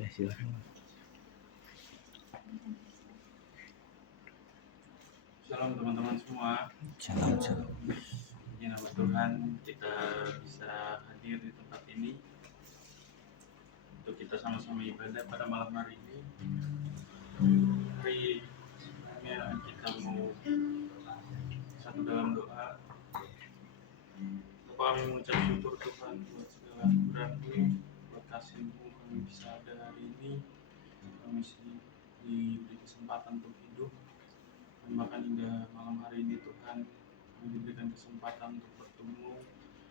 Ya, silakan. Shalom teman-teman semua. Shalom, shalom. Puji nama Tuhan, kita bisa hadir di tempat ini untuk kita sama-sama ibadah pada malam hari ini. Hari sebelumnya kita mau satu dalam doa. Bapak, kami mengucap syukur Tuhan buat segala anugerah-Mu, buat kasih-Mu kami bisa ada hari ini. Kami diberi kesempatan untuk hidup. Dan bahkan hingga malam hari ini Tuhan, kami diberikan kesempatan untuk bertemu,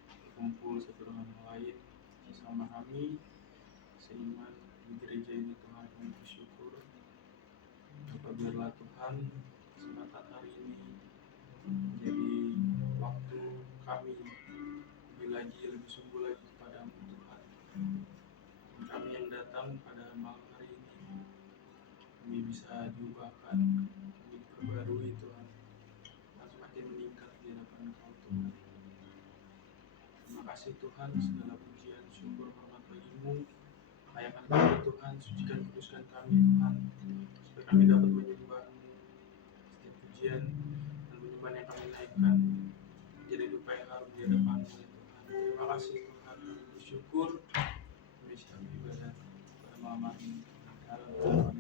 berkumpul satu dengan yang lain bersama kami seiman di gereja ini. Tuhan, kami bersyukur. Bapak, biarlah Tuhan kesempatan hari ini menjadi waktu kami lebih sungguh lagi kepadamu Tuhan. Dan kami yang datang pada malam hari ini, kami bisa diubahkan, kami diperbarui Tuhan, dan semakin meningkat di hadapan Engkau Tuhan. Terima kasih Tuhan, segala pujian, syukur, hormat bagi-Mu. Layakan kami Tuhan, sucikan, kuduskan kami Tuhan, supaya kami dapat menyembah-Mu. Setiap pujian dan penyembahan yang kami naikkan menjadi dupa yang harum di hadapan-Mu ya Tuhan. Terima kasih Tuhan, kami bersyukur kami bisa beribadah pada malam hari ini. Dalam nama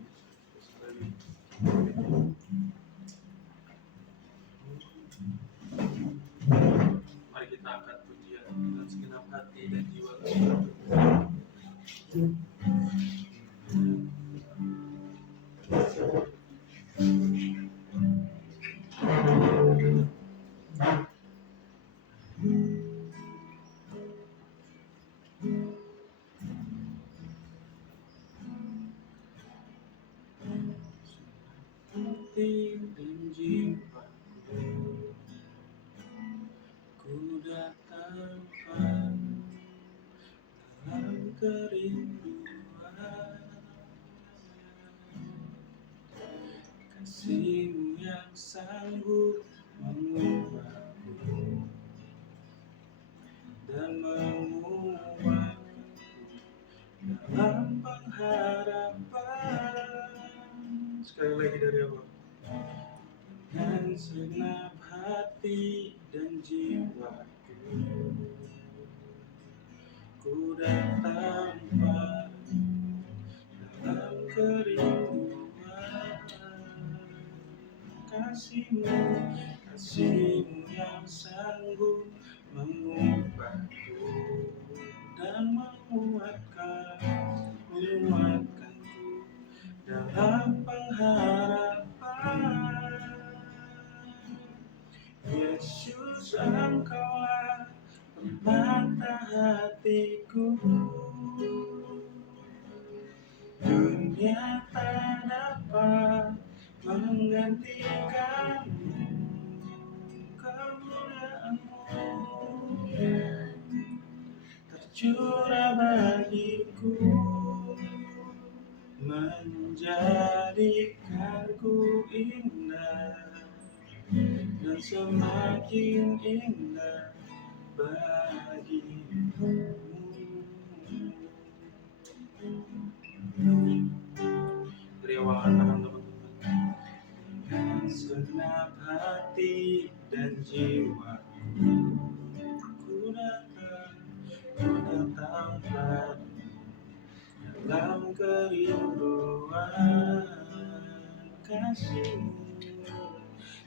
Yesus Kristus. Mari kita angkat pujian dengan segenap hati dan jiwa kita. Hati dan jiwaku, ku datang dalam kerinduan, kasih-Mu yang sanggup mengubahku dan menguatkanku dalam pengharapan. Sekali lagi dari awal. Dengan segenap hati dan jiwaku, ku datang dalam kerinduan, kasih-Mu yang sanggup mengubahku dan menguatkanku dalam pengharapan. Yesus, Engkaulah permata hatiku, dunia tak dapat menggantikan-Mu. Kemuliaan-Mu tercurah bagiku, menjadikanku indah dan semakin indah bagimu. Dari awal katakan teman-teman. Dengan segenap hati dan jiwaku, ku datang padamu dalam kerinduan,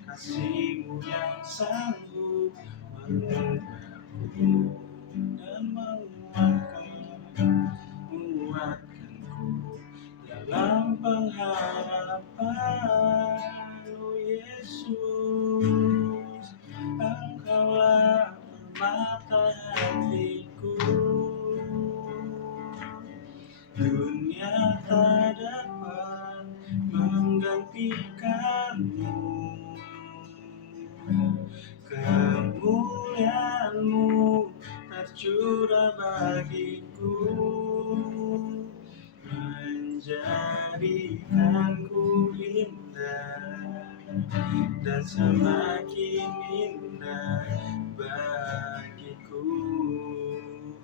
kasih-Mu yang sanggup mengubahku dan menguatkanku dalam pengharapan. Oh Yesus, Engkaulah permata hatiku, dunia tak dapat menggantikan-Mu. Kemuliaan-Mu tercurah bagiku, menjadikanku indah dan semakin indah bagiku.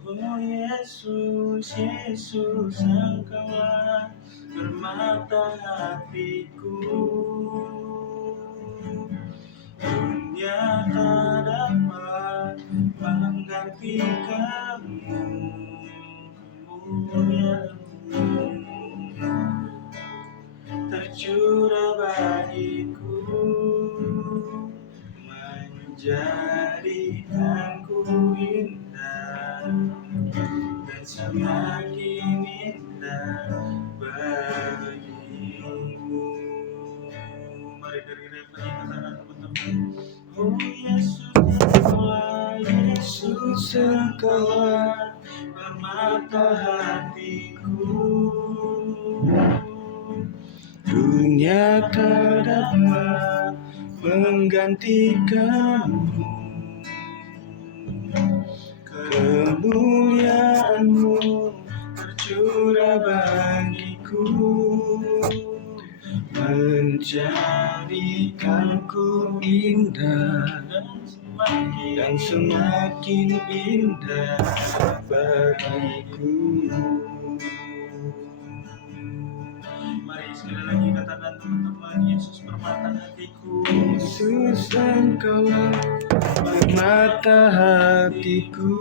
Oh Yesus, Yesus, Engkaulah permata hatiku. Dunia tak dapat menggantikanmu, kemuliaan-Mu tercurah bagiku, menjadikanku indah dan semakin indah bagimu. Mari dari referen katakan teman-teman. Oh Yesus, Engkaulah, Yesus, Engkaulah permata hatiku. Dunia tak dapat menggantikanmu, kemuliaan-Mu tercurah bagiku, menjadikanku indah dan semakin indah bagiku. Mari sekali lagi katakan teman-teman, Yesus permata hatiku. Yesus, Engkaulah permata hatiku.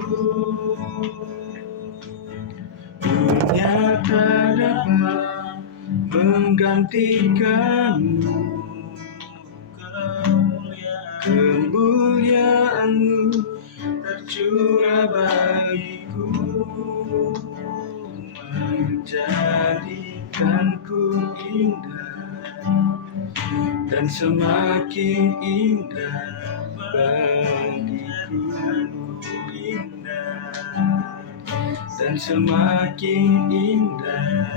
Dunia tak dapat menggantikanmu, kemuliaan-Mu tercurah bagiku, menjadikanku indah dan semakin indah bagiku, dan semakin indah,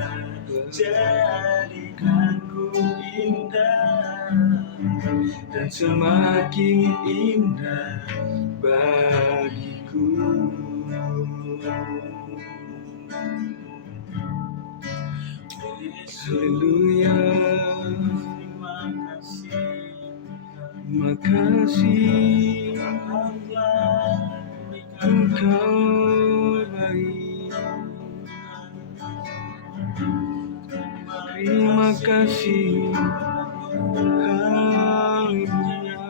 jadikanku indah dan semakin indah bagiku. Haleluya, terima kasih Engkau baik. Terima kasih, haleluya.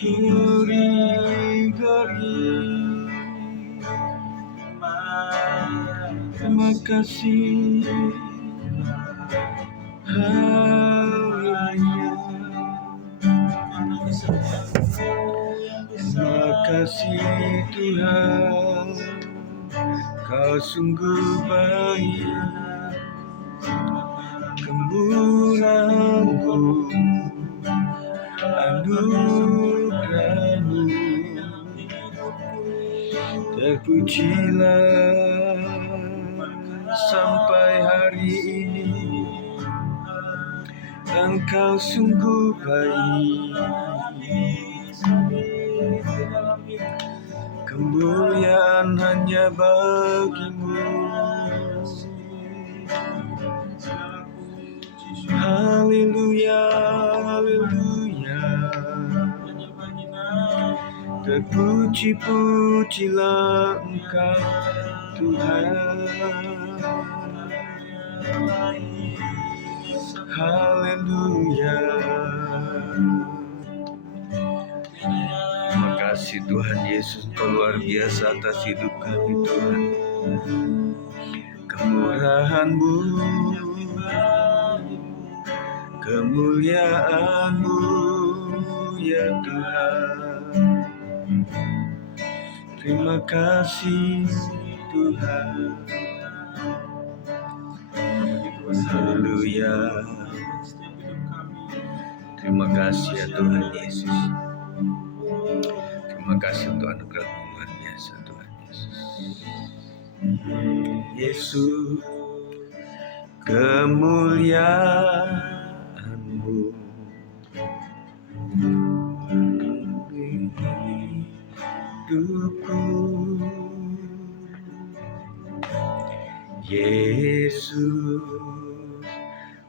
Glory, glory. Terima kasih, haleluya. Terima kasih Tuhan, Kau sungguh baik, kemurahan-Mu, anugerah-Mu, terpujilah sampai hari ini. Engkau sungguh baik, kemuliaan hanya bagi-Mu. Haleluya, haleluya. Terpuji-pujilah Engkau Tuhan. Haleluya. Terima kasih Tuhan Yesus, Kau luar biasa atas hidup kami Tuhan. Kemurahan-Mu, kemuliaan-Mu ya Tuhan. Terima kasih Tuhan. Haleluya. Terima kasih ya Tuhan Yesus. Terima kasih untuk anugerah-Mu luar biasa Tuhan Yesus. Yesus, kemuliaan-Mu hidupku. Yesus,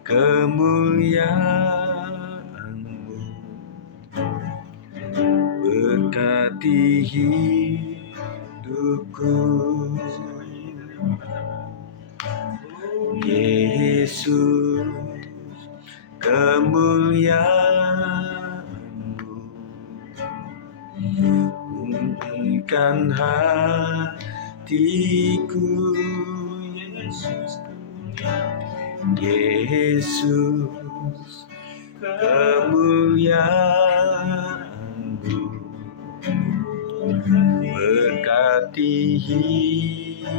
kemuliaan-Mu berkati hidup hidupku. Yesus, kemuliaan-Mu pulihkan hatiku. Yesus, kemuliaan-Mu berkati hidupku.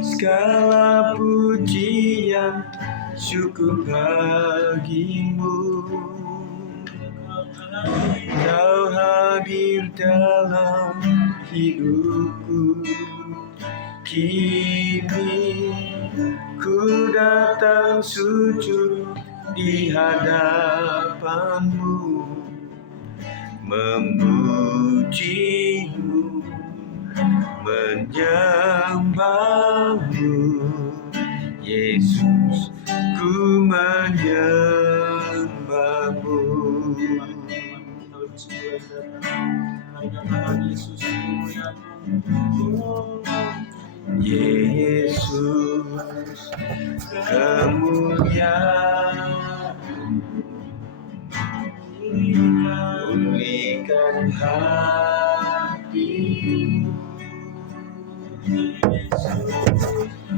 Segala pujian syukur bagimu. Kau hadir dalam hidupku. Kini ku datang sujud di hadapan-Mu, memuji-Mu, menyembah-Mu. Yesus, ku menyembah-Mu. Yesus, kemuliaan, pulihkan hatiku.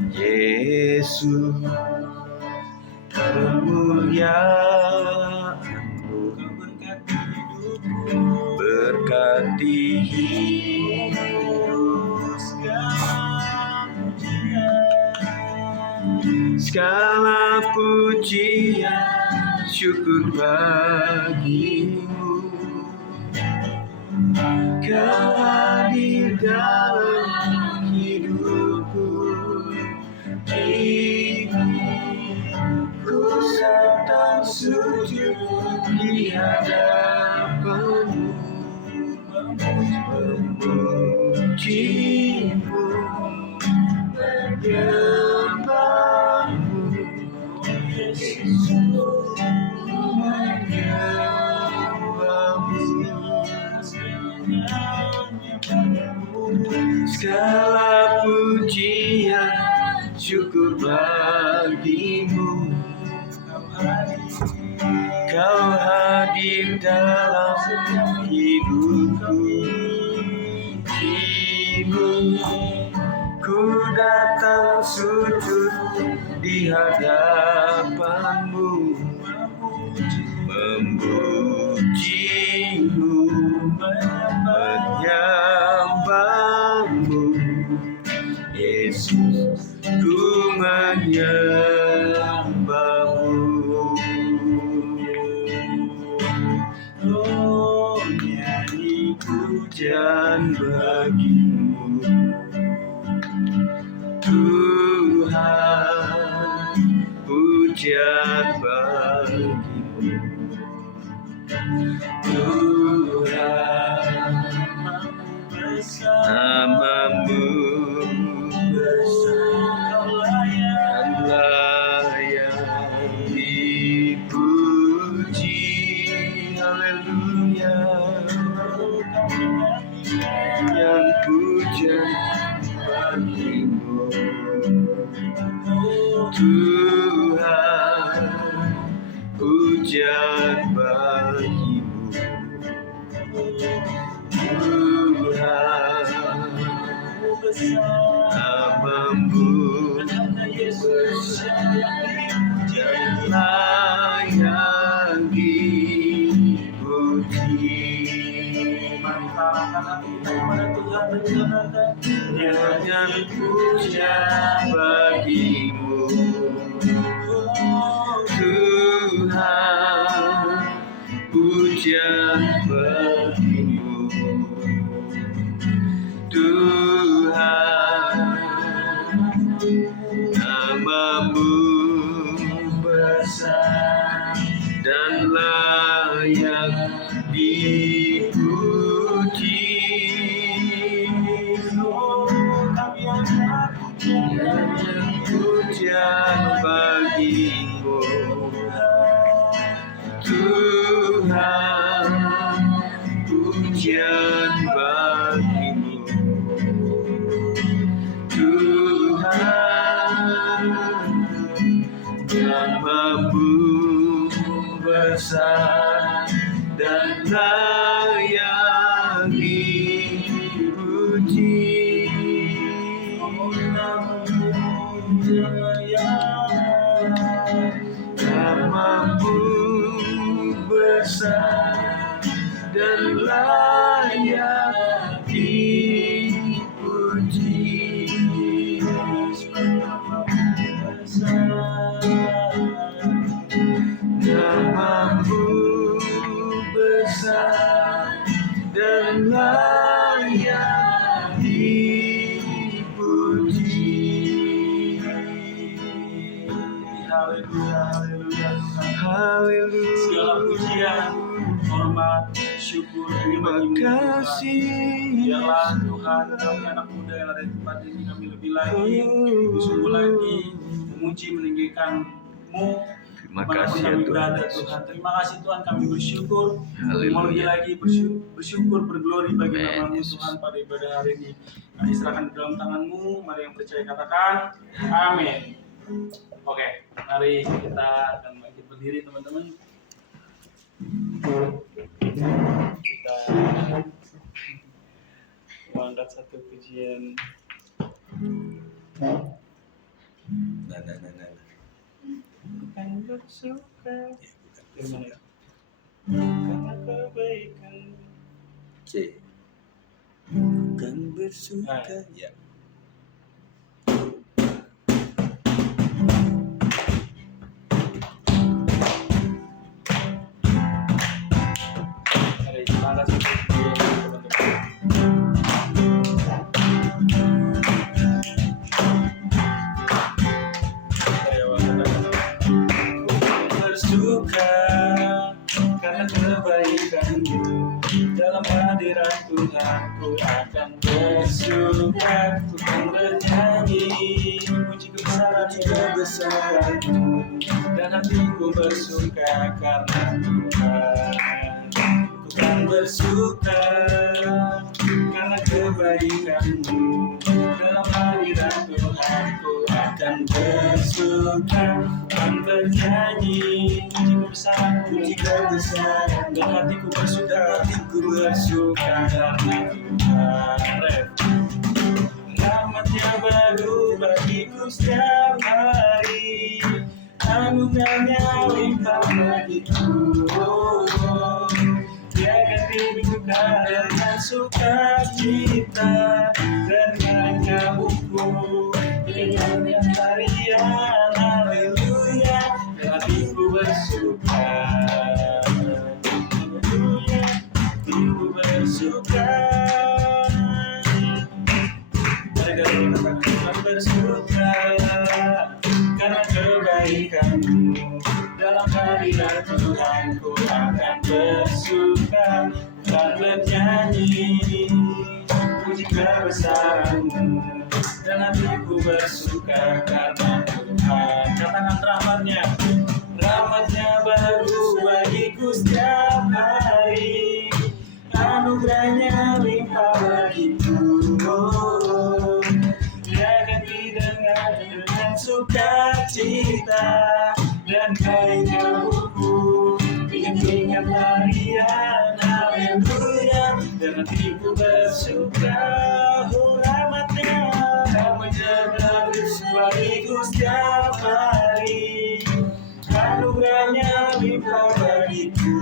Yesus, kemuliaan-Mu berkati hidup. Segala pujian syukur bagimu. Kau hadir dalam hidupku. Kini ku datang sujud di hadapan-Mu, memuji-Mu, menyembah-Mu. Yesus, menyembah-Mu. Segala pujian syukur bagimu. Kau hadir dalam hidupku. Kini ku datang sujud di hadapan-Mu, memuji-Mu, menyembah-Mu. Yesus, ku menyembah-Mu. Oh, nyanyi pujian bagimu, Tuhan, pujian bagimu. Tuhan, nama-Mu besar dan layak dipuji. Haleluya. Yang pujian bagimu, Tuhan, pujian bagimu. Tuhan, nama-Mu besar dan layak dipuji. Nyanyian pujian bagimu, Tuhan, pujian bagimu. Tuhan, nama-Mu besar dan layak dipuji. Pujian bagimu, Tuhan, pujian bagimu Tuhan, namamu besar dan layak dipuji. Namamu besar dan layak dipuji. Namamu besar dan layak dipuji. Haleluya, haleluya Tuhan. Haleluya. Segala pujian, hormat, syukur Terima bagimu Tuhan. kasih. Biarlah Tuhan kami anak muda yang ada di tempat ini kami lebih lagi, bersungguh lagi memuji meninggikan-Mu. Terima Dimanapun kasih ya kami Tuhan. berada Tuhan. Terima kasih Tuhan, kami bersyukur. Haleluya. Mau lebih lagi bersyukur berglori bagi Amen, nama-Mu Yesus. Tuhan pada ibadah hari ini. Kami serahkan di dalam tangan-Mu. Mari yang percaya katakan amin. Oke, mari kita akan bangkit berdiri teman-teman. Kita mengangkat satu pujian. Bukan bersuka, gimana ya? Karena kebaikan. C. Bukan bersuka. Ya. Mari kita angkat satu pujian teman-teman. Bersuka karena kebaikan-Mu, dalam hadirat Tuhan ku akan bersuka, ku akan bernyanyi puji kebesaran-Mu, dan hatiku bersuka karena Tuhan. Ku akan bersuka karena kebaikan-Mu, dalam hadirat Tuhan ku akan bersuka, akan bernyanyi puji kebesaran, dan hatiku bersuka karena Tuhan. Rahmat-Nya baru bagiku setiap hari, anugerah-Nya limpah bagiku. Dia ganti duka dengan sukacita, dan kamu dengan tarian haleluya, dan hatiku bersuka. Haleluya, hatiku bersuka. Mari kita katakan bersuka karena kebaikan-Mu, dalam hadirat Tuhan ku akan bersuka dan bernyanyi puji kebesaran-Mu, dan hatiku bersuka karena Tuhan. Katakan rahmat-Nya, rahmat-Nya baru bagiku setiap hari, anugerah-Nya limpah bagiku. Dia ganti dengan sukacita, dan kain kabuku ingat-ingat harian haleluya, dan hatiku bersuka. Rahmat-Nya baru bagiku setiap hari, anugerah-Nya limpah bagiku.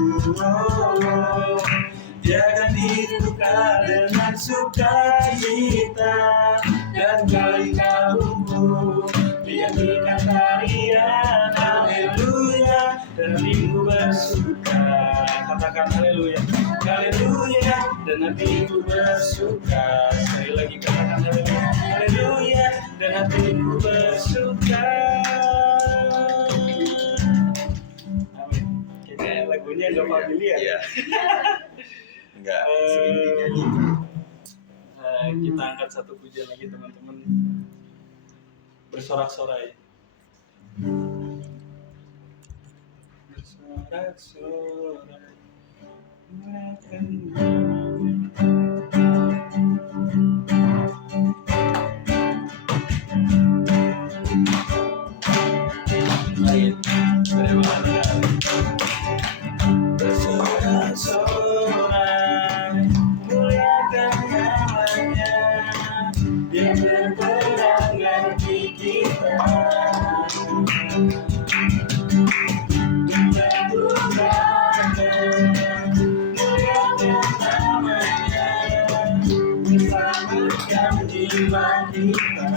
Dia ganti duka dengan sukacita, dan kain kabuku digantikan tarian haleluya, dan hatiku bersuka. Katakan haleluya, haleluya, dan hatiku bersuka. Sekali lagi katakan haleluya, haleluya, dan hatiku bersuka. Amin. Kayaknya lagunya agak familiar. Iya. Enggak sering dinyanyi. Kita angkat satu pujian lagi teman-teman, bersorak-sorai. Bersorak-sorai, bersama kita,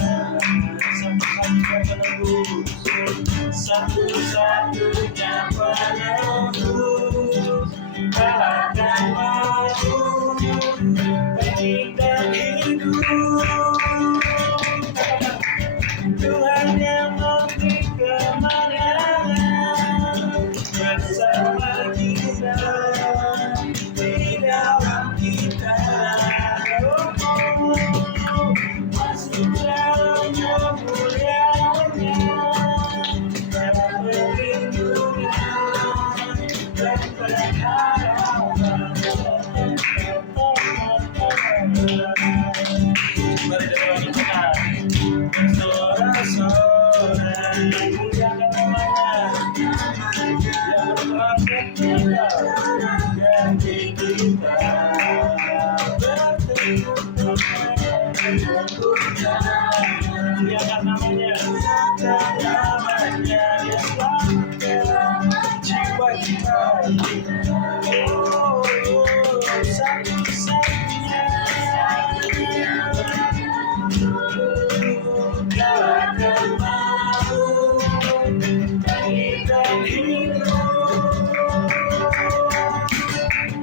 satu-satunya penebus, satu-satunya penebus, akan maju kita hidup. Tuhan yang memberi kemenangan bersama kita, di dalam kita. Masuk dalam kemuliaan-Nya, dalam perlindungan dan pengharapan. Mari kita bersorak-sorai, muliakan nama-Nya yang bertambah dan kita bertemu. Muliakan namanya, namanya yang selamatkan jiwa kita. Oh, satu-satunya akan mau kita hidup.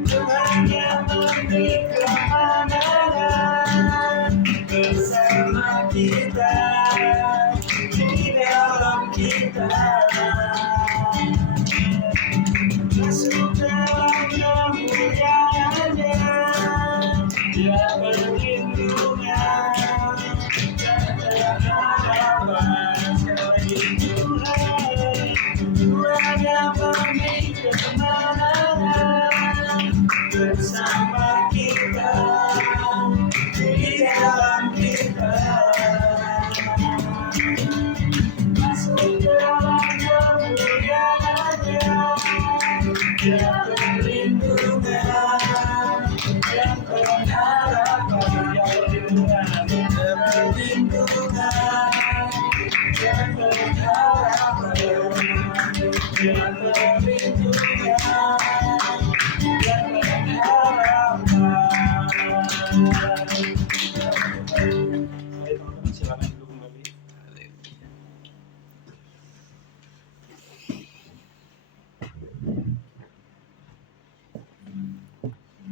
Tuhan yang memberi kemenangan bersama kita, di dalam kita. Masuk dalam kemuliaan-Nya, Dia perlindungan dan pengharapan. Sekali Tuhan, Tuhan yang memberi kemenangan bersama kita, di dalam kita. Masuk dalam kemuliaan-Nya, Dia perlindungan dan pengharapan. Dia perlindungan dan pengharapan. Dia perlindungan dan pengharapan. Mari teman-teman silakan duduk kembali.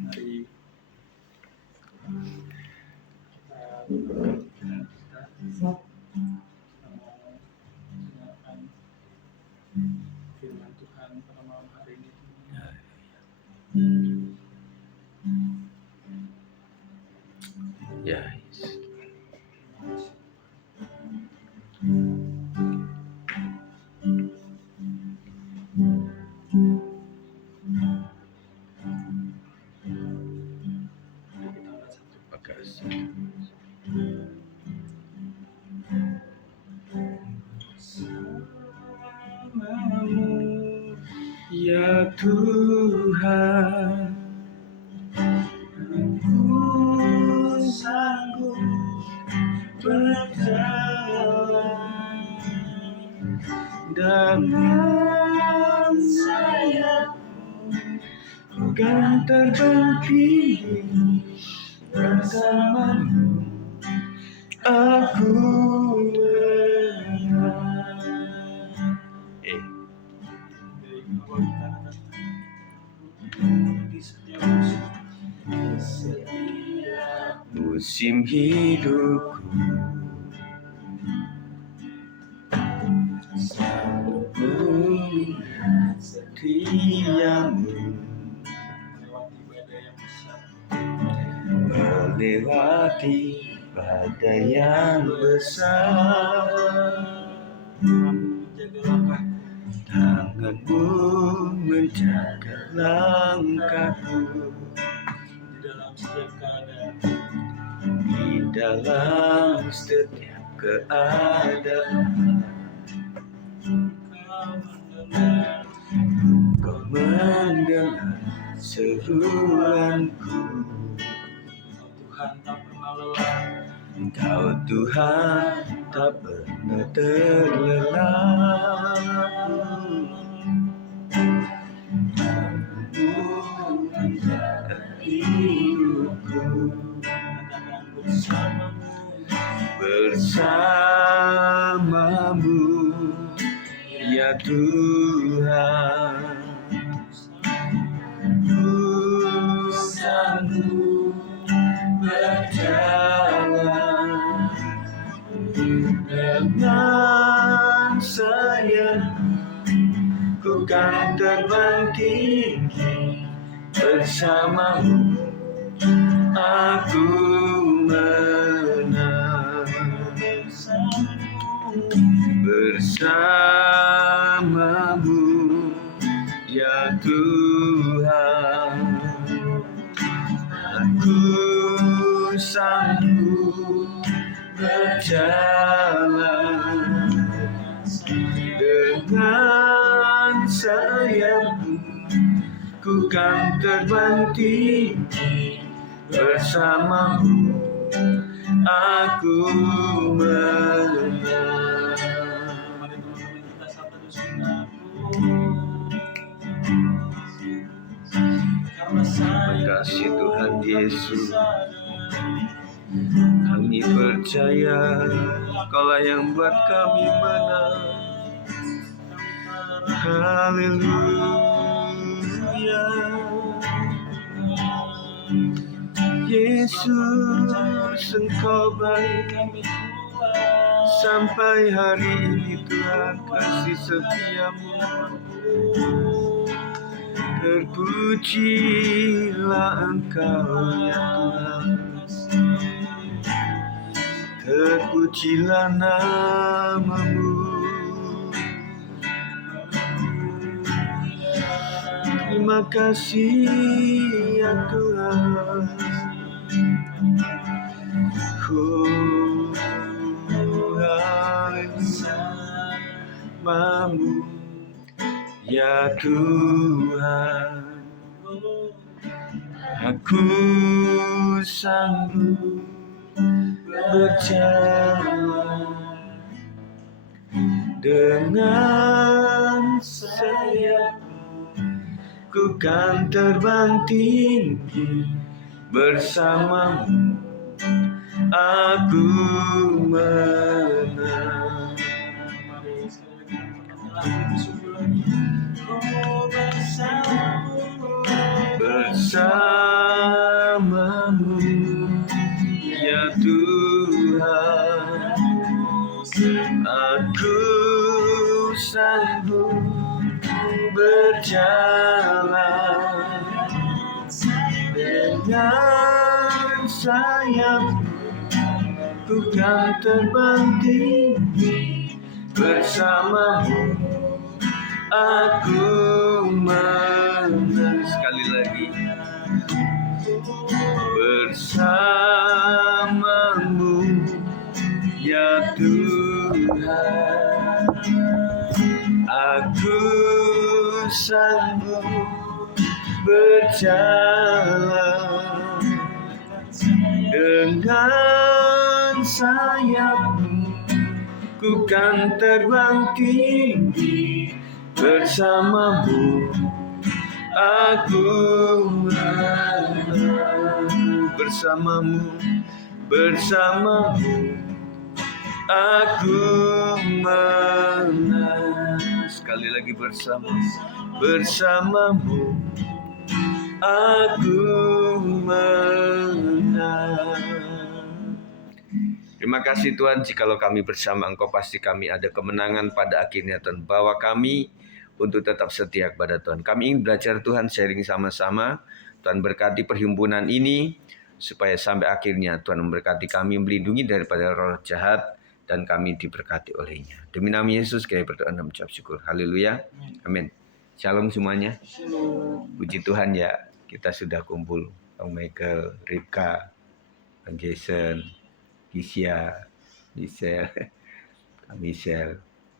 Mari mendengarkan firman Tuhan pada malam hari ini. Yes. Terima kasih. Bersamamu, ya Tuhan, aku sanggup berjalan dengan sayapmu, bukan terpilih bersamamu. Aku menang. Di setiap Musim hidupku selalu melihat setiamu, melewati badai yang besar. Tanganmu menjaga langkahku di dalam setiap keadaan. Kau mendengar seruanku. Tuhan tak pernah lelah. Engkau Tuhan tak pernah terlelah. Katakan bersamamu, bersamamu, ya Tuhan. Ku sanggup berjalan dengan sayang, ku kan terbang tinggi bersamamu, aku menang bersamamu, ya Tuhan. Aku sanggup berjalan dengan sayapmu, ku kan terbang tinggi bersamamu, aku menang. Mari teman-teman kita sapa dosa Terima kasih Tuhan Yesus. Kami percaya Kaulah yang buat kami menang. Haleluya. Yesus, Engkau baik sampai hari ini Tuhan, kasih setiamu. Terpujilah Engkau ya Tuhan, terpujilah namamu. Terima kasih ya Tuhan. Namamu ya Tuhan, aku sanggup berjalan dengan sayapmu, ku kan terbang tinggi bersamamu, aku menang. Bersamamu ya Tuhan, aku sanggup berjalan dengan sayapmu, ku kan terbang tinggi bersamamu, aku menang. Sekali lagi, bersamamu ya Tuhan, aku sanggup berjalan dengan sayapmu, ku kan terbang tinggi bersamamu, aku menang. Bersamamu, bersamamu, aku menang. Sekali lagi, bersamamu, aku menang. Terima kasih Tuhan, jikalau kami bersama Engkau pasti kami ada kemenangan pada akhirnya Tuhan. Bawa kami untuk tetap setia kepada Tuhan. Kami ingin belajar Tuhan, sharing sama-sama. Tuhan berkati perhimpunan ini supaya sampai akhirnya Tuhan memberkati kami, melindungi daripada roh jahat, dan kami diberkati olehnya. Demi nama Yesus kami berdoa dan mengucap syukur. Haleluya. Amin. Shalom semuanya. Puji Tuhan ya, kita sudah kumpul. Bang Michael, Ripka, Bang Jason, Kisya, Michelle,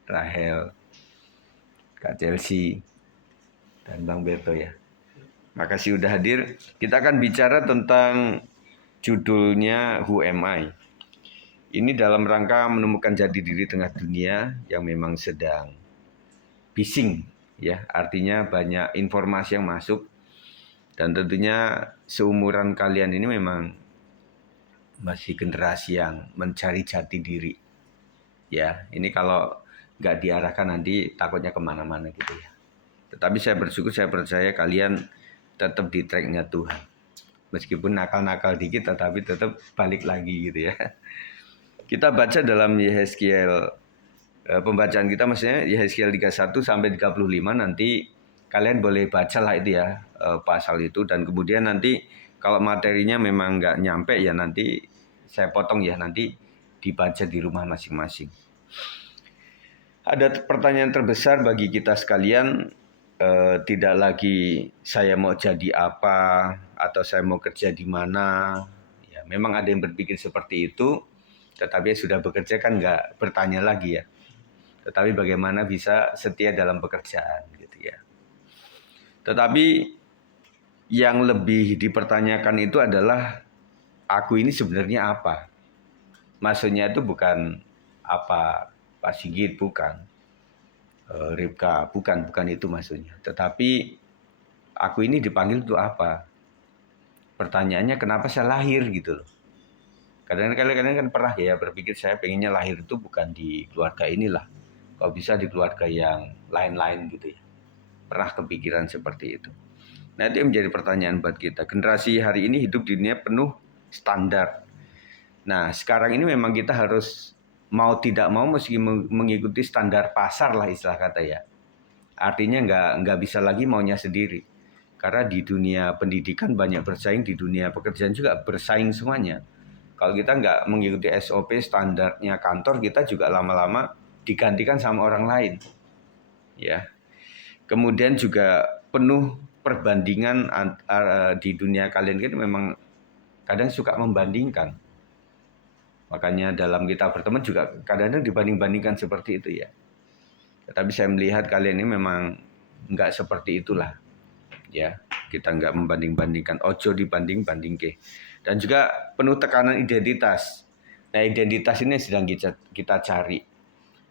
Rahel, Kak Chelsea, dan Bang Beto ya. Makasih udah hadir. Kita akan bicara tentang judulnya Who Am I? Ini dalam rangka menemukan jati diri tengah dunia yang memang sedang bising ya. Artinya banyak informasi yang masuk, dan tentunya seumuran kalian ini memang masih generasi yang mencari jati diri. Ya, ini kalau nggak diarahkan nanti takutnya kemana-mana gitu ya. Tetapi saya bersyukur, saya percaya kalian tetap di tracknya Tuhan. Meskipun nakal-nakal dikit, tetapi tetap balik lagi gitu ya. Kita baca dalam Yehezkiel, pembacaan kita maksudnya Yehezkiel 31 sampai 35, nanti kalian boleh baca lah itu ya, pasal itu. Dan kemudian nanti kalau materinya memang nggak nyampe ya nanti saya potong ya, nanti dibaca di rumah masing-masing. Ada pertanyaan terbesar bagi kita sekalian, tidak lagi saya mau jadi apa atau saya mau kerja di mana. Ya, memang ada yang berpikir seperti itu, tetapi sudah bekerja kan nggak bertanya lagi ya. Tetapi bagaimana bisa setia dalam pekerjaan gitu ya. Tetapi yang lebih dipertanyakan itu adalah aku ini sebenarnya apa? Maksudnya itu bukan apa Pak Sigit, bukan. Ripka, bukan itu maksudnya. Tetapi aku ini dipanggil untuk apa? Pertanyaannya kenapa saya lahir gitu loh. Kadang-kadang kan pernah ya berpikir saya pengennya lahir itu bukan di keluarga inilah. Kalau bisa di keluarga yang lain-lain gitu ya. Pernah kepikiran seperti itu. Nah itu yang menjadi pertanyaan buat kita. Generasi hari ini hidup di dunia penuh standar. Nah sekarang ini memang kita harus mau tidak mau mesti mengikuti standar pasar lah istilah kata ya. Artinya nggak bisa lagi maunya sendiri. Karena di dunia pendidikan banyak bersaing, di dunia pekerjaan juga bersaing semuanya. Kalau kita nggak mengikuti SOP standarnya kantor, kita juga lama-lama digantikan sama orang lain. Ya. Kemudian juga penuh perbandingan di dunia kalian kan memang kadang suka membandingkan. Makanya dalam kita berteman juga kadang-kadang dibanding-bandingkan seperti itu ya. Tetapi saya melihat kalian ini memang nggak seperti itulah. Ya, kita nggak membanding-bandingkan, ojo dibanding-bandingke. Dan juga penuh tekanan identitas. Nah, identitas ini sedang kita cari.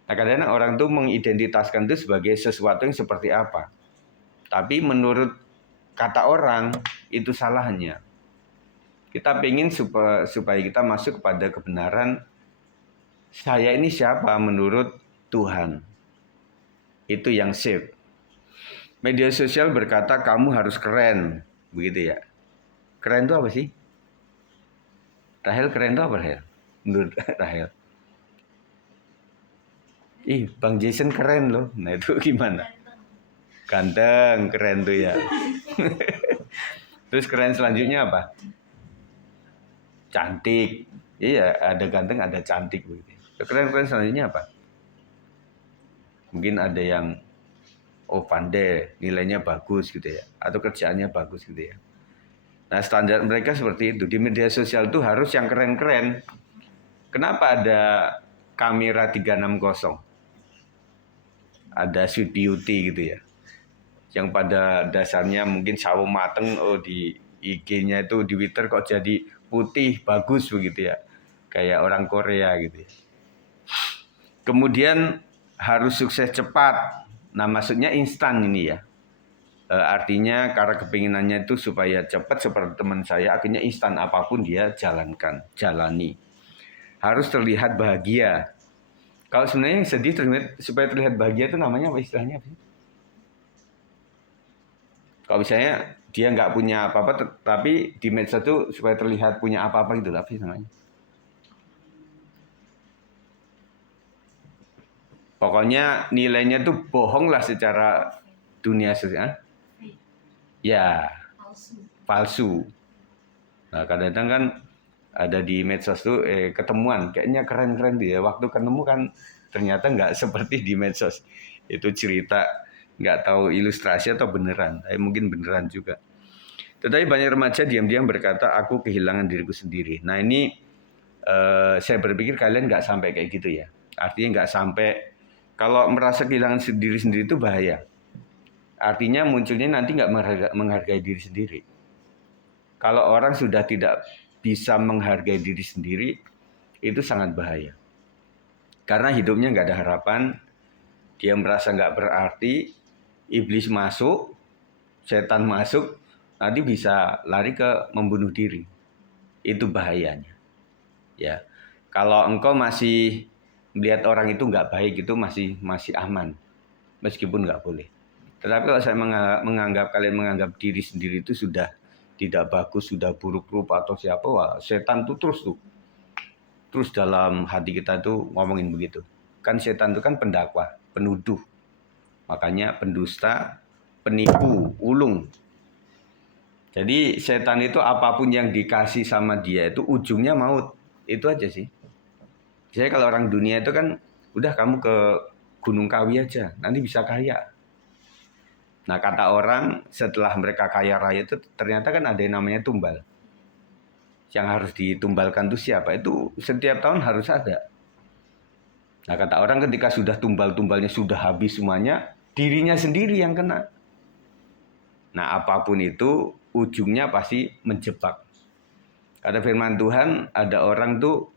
Nah, kadang-kadang orang tuh mengidentitaskan itu sebagai sesuatu yang seperti apa. Tapi menurut kata orang, itu salahnya. Kita pengen supaya kita masuk kepada kebenaran, saya ini siapa menurut Tuhan. Itu yang safe. Media sosial berkata kamu harus keren, begitu ya. Keren itu apa sih? Rahel keren itu apa Rahel? Menurut Rahel. Ih, Bang Jason keren loh. Nah itu gimana? Ganteng, keren tuh ya. Terus keren selanjutnya apa? Cantik. Iya, ada ganteng, ada cantik begitu. Keren-keren selanjutnya apa? Mungkin ada yang pandai, nilainya bagus gitu ya, atau kerjaannya bagus gitu ya. Nah standar mereka seperti itu. Di media sosial itu harus yang keren-keren. Kenapa ada kamera 360? Ada Sweet Beauty gitu ya. Yang pada dasarnya mungkin sawo mateng, di IG-nya itu di Twitter kok jadi putih, bagus begitu ya. Kayak orang Korea gitu ya. Kemudian harus sukses cepat. Nah maksudnya instan ini ya. Artinya karena kepinginannya itu supaya cepat seperti teman saya, akhirnya instan apapun dia jalani. Harus terlihat bahagia. Kalau sebenarnya yang sedih supaya terlihat bahagia itu namanya apa istilahnya? Kalau misalnya dia nggak punya apa-apa, tapi di medsos itu supaya terlihat punya apa-apa gitu, apa sih namanya? Pokoknya nilainya tuh bohong lah secara dunia sosial. Ya, palsu. Nah, kadang-kadang kan ada di medsos tuh ketemuan, kayaknya keren-keren dia. Waktu ketemu kan ternyata nggak seperti di medsos. Itu cerita, nggak tahu ilustrasi atau beneran. Mungkin beneran juga. Tetapi banyak remaja diam-diam berkata, aku kehilangan diriku sendiri. Nah ini saya berpikir kalian nggak sampai kayak gitu ya. Artinya nggak sampai, kalau merasa kehilangan diri sendiri itu bahaya. Artinya munculnya nanti nggak menghargai diri sendiri. Kalau orang sudah tidak bisa menghargai diri sendiri, itu sangat bahaya. Karena hidupnya nggak ada harapan, dia merasa nggak berarti, iblis masuk, setan masuk, nanti bisa lari ke membunuh diri. Itu bahayanya. Ya, kalau engkau masih melihat orang itu nggak baik itu masih aman, meskipun nggak boleh. Tetapi kalau saya menganggap kalian menganggap diri sendiri itu sudah tidak bagus, sudah buruk rupa atau siapa, wah setan tuh terus dalam hati kita tuh ngomongin begitu. Kan setan itu kan pendakwa, penuduh, makanya pendusta, penipu, ulung. Jadi setan itu apapun yang dikasih sama dia itu ujungnya maut. Itu aja sih. Jadi kalau orang dunia itu kan udah kamu ke Gunung Kawi aja, nanti bisa kaya. Nah kata orang setelah mereka kaya raya itu ternyata kan ada yang namanya tumbal. Yang harus ditumbalkan itu siapa? Itu setiap tahun harus ada. Nah kata orang ketika sudah tumbal-tumbalnya sudah habis semuanya, dirinya sendiri yang kena. Nah apapun itu ujungnya pasti menjebak. Kata firman Tuhan ada orang tuh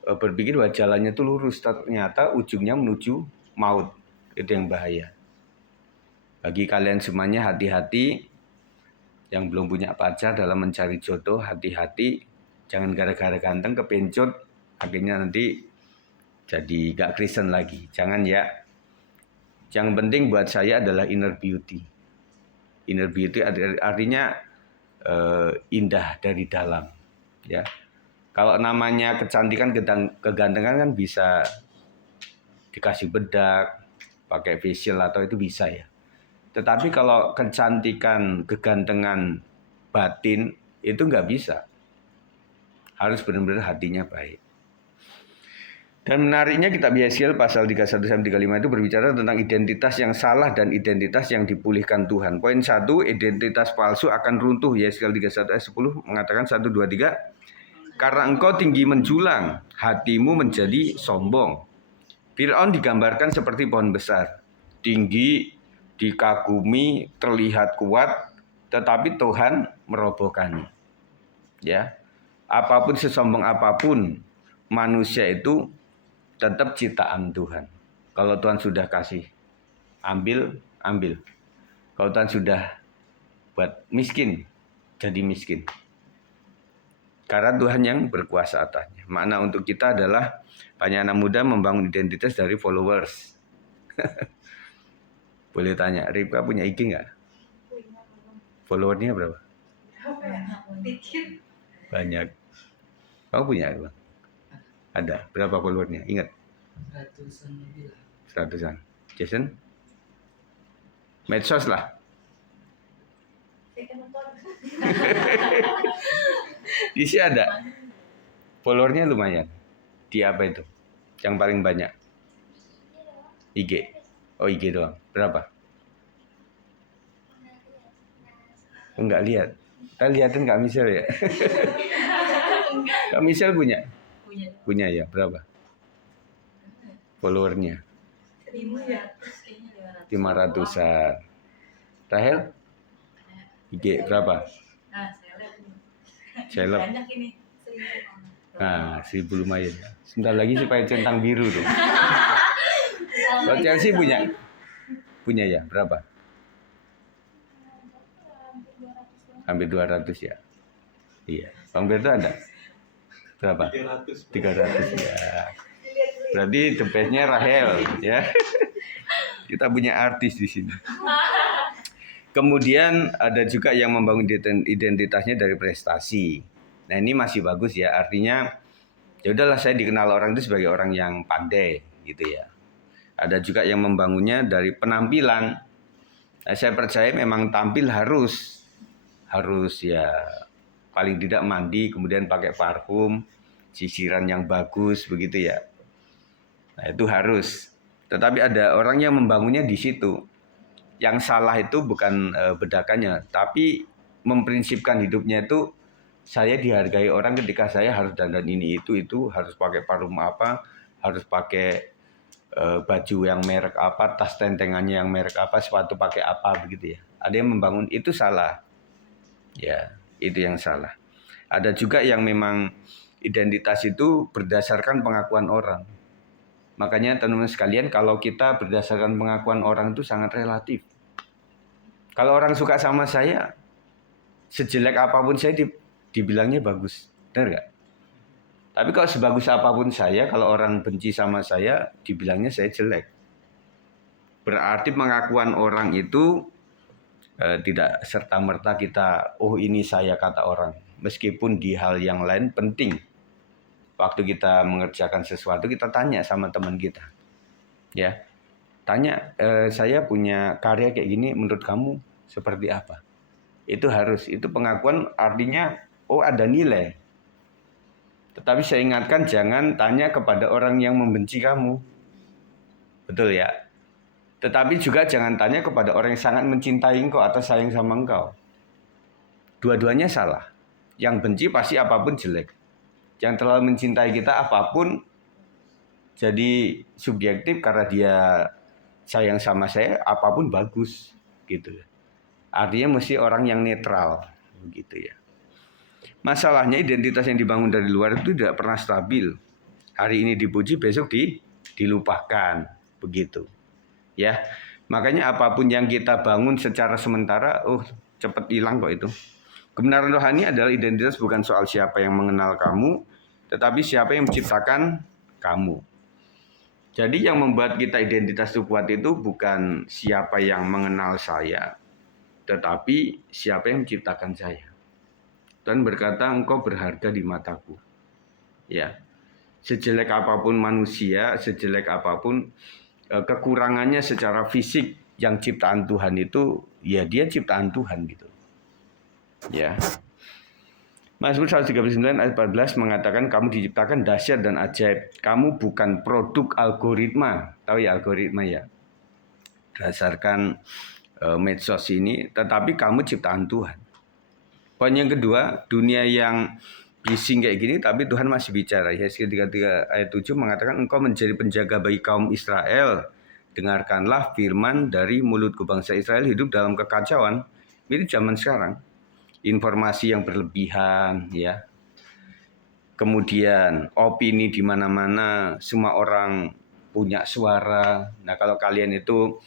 berpikir bahwa jalannya tuh lurus, ternyata ujungnya menuju maut. Itu yang bahaya. Bagi kalian semuanya hati-hati, yang belum punya pacar dalam mencari jodoh, hati-hati. Jangan gara-gara ganteng kepencut, akhirnya nanti jadi gak Kristen lagi. Jangan ya. Yang penting buat saya adalah inner beauty. Inner beauty artinya indah dari dalam. Ya. Kalau namanya kecantikan, kegantengan kan bisa dikasih bedak, pakai facial atau itu bisa ya. Tetapi kalau kecantikan, kegantengan batin itu nggak bisa. Harus benar-benar hatinya baik. Dan menariknya kitab Yeskiel pasal 31-35 itu berbicara tentang identitas yang salah dan identitas yang dipulihkan Tuhan. Poin 1, identitas palsu akan runtuh. Yeskiel 31 ayat 10 mengatakan 1, 2, 3. Karena engkau tinggi menjulang, hatimu menjadi sombong. Fir'aun digambarkan seperti pohon besar. Tinggi, dikagumi, terlihat kuat, tetapi Tuhan merobohkannya. Ya. Apapun sesombong apapun, manusia itu tetap ciptaan Tuhan. Kalau Tuhan sudah kasih, ambil. Kalau Tuhan sudah buat miskin, jadi miskin. Karena Tuhan yang berkuasa atasnya. Makna untuk kita adalah banyak anak muda membangun identitas dari followers. Boleh tanya, Ripka punya IG nggak? Followernya berapa? Banyak. Kamu punya apa? Ada. Berapa followernya? Ingat? Ratusan lebih lah. 100-an. Jason? Medsos lah. Di sini ada. Followernya lumayan. Di apa itu? Yang paling banyak? IG. Oh IG doang. Berapa? Enggak lihat. Kita lihatin Kak Michelle ya. Kak Michelle punya? Punya ya. Berapa? Followernya? 500-an. Rahel? IG berapa? Seleb. Nah, 1000 lumayan. Sebentar lagi supaya centang biru tuh. Kalau Chelsea punya? Punya ya, berapa? Hampir 200 ya. Iya. Bang Berto ada? Berapa? 300 ya. Berarti the best-nya Rahel ya. Kita punya artis di sini. Kemudian ada juga yang membangun identitasnya dari prestasi. Nah, ini masih bagus ya. Artinya ya udahlah saya dikenal orang itu sebagai orang yang pandai gitu ya. Ada juga yang membangunnya dari penampilan. Nah, saya percaya memang tampil harus ya paling tidak mandi, kemudian pakai parfum, sisiran yang bagus begitu ya. Nah, itu harus. Tetapi ada orang yang membangunnya di situ. Yang salah itu bukan bedakannya, tapi memprinsipkan hidupnya itu saya dihargai orang ketika saya harus dandan ini itu harus pakai parfum apa, harus pakai baju yang merek apa, tas tentengannya yang merek apa, sepatu pakai apa begitu ya. Ada yang membangun itu salah. Ya, itu yang salah. Ada juga yang memang identitas itu berdasarkan pengakuan orang. Makanya teman-teman sekalian, kalau kita berdasarkan pengakuan orang itu sangat relatif. Kalau orang suka sama saya, sejelek apapun saya dibilangnya bagus. Benar nggak? Tapi kalau sebagus apapun saya, kalau orang benci sama saya, dibilangnya saya jelek. Berarti pengakuan orang itu tidak serta-merta kita, oh ini saya kata orang. Meskipun di hal yang lain penting. Waktu kita mengerjakan sesuatu, kita tanya sama teman kita. Ya, tanya, saya punya karya kayak gini, menurut kamu seperti apa? Itu harus, itu pengakuan artinya, oh ada nilai. Tetapi saya ingatkan jangan tanya kepada orang yang membenci kamu. Betul ya? Tetapi juga jangan tanya kepada orang yang sangat mencintai engkau atau sayang sama engkau. Dua-duanya salah. Yang benci pasti apapun jelek. Yang terlalu mencintai kita apapun jadi subjektif karena dia sayang sama saya, apapun bagus gitu. Artinya mesti orang yang netral begitu ya. Masalahnya identitas yang dibangun dari luar itu tidak pernah stabil. Hari ini dipuji, besok dilupakan begitu. Ya. Makanya apapun yang kita bangun secara sementara, cepat hilang kok itu. Kebenaran rohani adalah identitas bukan soal siapa yang mengenal kamu, tetapi siapa yang menciptakan kamu. Jadi yang membuat kita identitas itu kuat itu bukan siapa yang mengenal saya, tetapi siapa yang menciptakan saya. Tuhan berkata, engkau berharga di mataku. Ya, sejelek apapun manusia, sejelek apapun kekurangannya secara fisik yang ciptaan Tuhan itu, ya dia ciptaan Tuhan gitu. Ya. Mazmur 139 ayat 14 mengatakan kamu diciptakan dahsyat dan ajaib. Kamu bukan produk algoritma. Tahu ya algoritma ya? Berdasarkan medsos ini, tetapi kamu ciptaan Tuhan. Poin yang kedua, dunia yang bising kayak gini tapi Tuhan masih bicara. Yesaya 33 ayat 7 mengatakan engkau menjadi penjaga bagi kaum Israel. Dengarkanlah firman dari mulutku. Bangsa Israel hidup dalam kekacauan. Ini zaman sekarang. Informasi yang berlebihan ya. Kemudian opini di mana-mana, semua orang punya suara. Nah, kalau kalian itu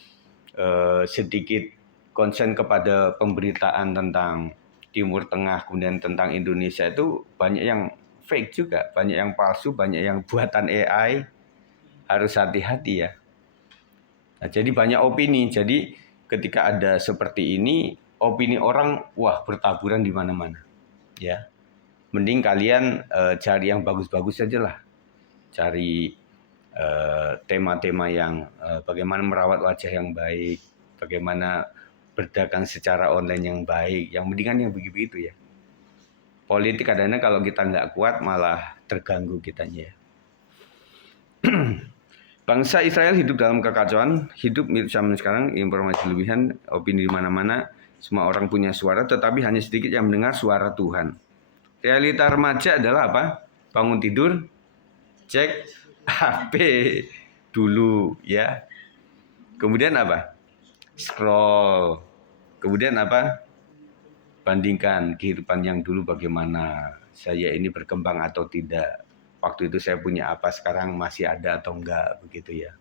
sedikit konsen kepada pemberitaan tentang Timur Tengah, kemudian tentang Indonesia itu banyak yang fake juga, banyak yang palsu, banyak yang buatan AI. Harus hati-hati ya. Nah, jadi banyak opini. Jadi ketika ada seperti ini, opini orang wah bertaburan di mana-mana. Ya. Mending kalian cari yang bagus-bagus saja lah. Cari tema-tema yang bagaimana merawat wajah yang baik, bagaimana berdagang secara online yang baik, yang mendingan yang begitu ya. Politik kadang-kadang kalau kita nggak kuat malah terganggu kitanya. Bangsa Israel hidup dalam kekacauan, hidup mirip zaman sekarang, informasi lebihan, opini di mana-mana, semua orang punya suara, tetapi hanya sedikit yang mendengar suara Tuhan. Realita remaja adalah apa? Bangun tidur, cek HP dulu ya. Kemudian apa? Scroll. Kemudian apa? Bandingkan kehidupan yang dulu bagaimana. Saya ini berkembang atau tidak. Waktu itu saya punya apa, sekarang masih ada atau enggak, begitu ya.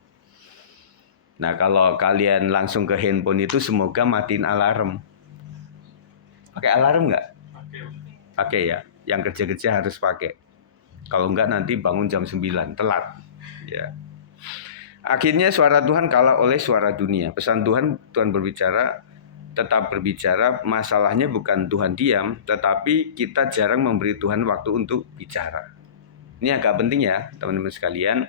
Nah, kalau kalian langsung ke handphone itu semoga matiin alarm. Pakai alarm enggak? Pakai ya. Yang kerja-kerja harus pakai. Kalau enggak nanti bangun jam 9, telat. Ya. Akhirnya suara Tuhan kalah oleh suara dunia. Pesan Tuhan berbicara, tetap berbicara. Masalahnya bukan Tuhan diam, tetapi kita jarang memberi Tuhan waktu untuk bicara. Ini agak penting ya, teman-teman sekalian.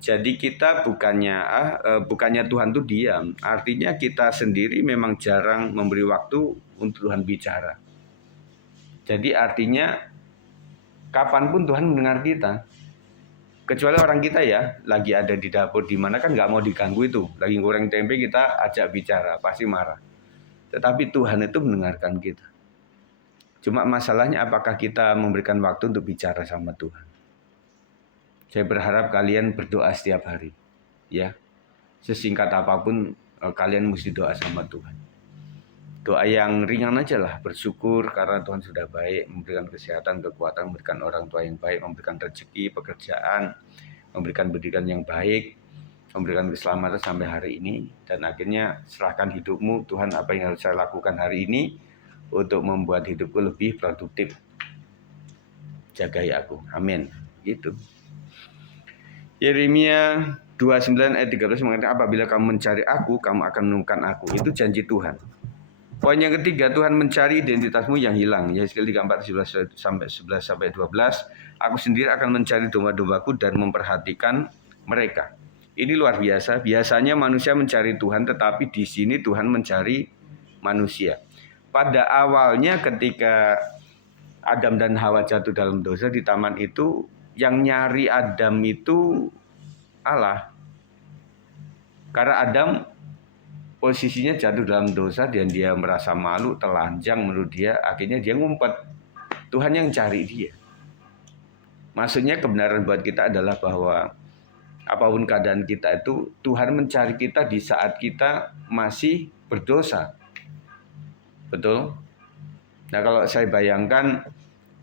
Jadi kita bukannya Tuhan itu diam, artinya kita sendiri memang jarang memberi waktu untuk Tuhan bicara. Jadi artinya kapanpun Tuhan mendengar kita. Kecuali orang kita ya, lagi ada di dapur di mana kan nggak mau diganggu itu. Lagi goreng tempe kita ajak bicara, pasti marah. Tetapi Tuhan itu mendengarkan kita. Cuma masalahnya apakah kita memberikan waktu untuk bicara sama Tuhan. Saya berharap kalian berdoa setiap hari. Ya. Sesingkat apapun kalian mesti doa sama Tuhan. Doa yang ringan aja lah, bersyukur karena Tuhan sudah baik, memberikan kesehatan, kekuatan, memberikan orang tua yang baik, memberikan rezeki, pekerjaan, memberikan pendidikan yang baik, memberikan keselamatan sampai hari ini. Dan akhirnya serahkan hidupmu, Tuhan apa yang harus saya lakukan hari ini untuk membuat hidupku lebih produktif. Jagai aku. Amin. Gitu. Yeremia 29 ayat 13 mengatakan apabila kamu mencari aku, kamu akan menemukan aku. Itu janji Tuhan. Poin yang ketiga, Tuhan mencari identitasmu yang hilang. Yeskiel 34 11 sampai 12. Aku sendiri akan mencari domba-dombaku dan memperhatikan mereka. Ini luar biasa. Biasanya manusia mencari Tuhan, tetapi di sini Tuhan mencari manusia. Pada awalnya ketika Adam dan Hawa jatuh dalam dosa di taman itu, yang nyari Adam itu Allah. Karena Adam posisinya jatuh dalam dosa dan dia merasa malu, telanjang menurut dia, akhirnya dia ngumpet. Tuhan yang cari dia. Maksudnya kebenaran buat kita adalah bahwa apapun keadaan kita itu, Tuhan mencari kita di saat kita masih berdosa. Betul? Nah kalau saya bayangkan,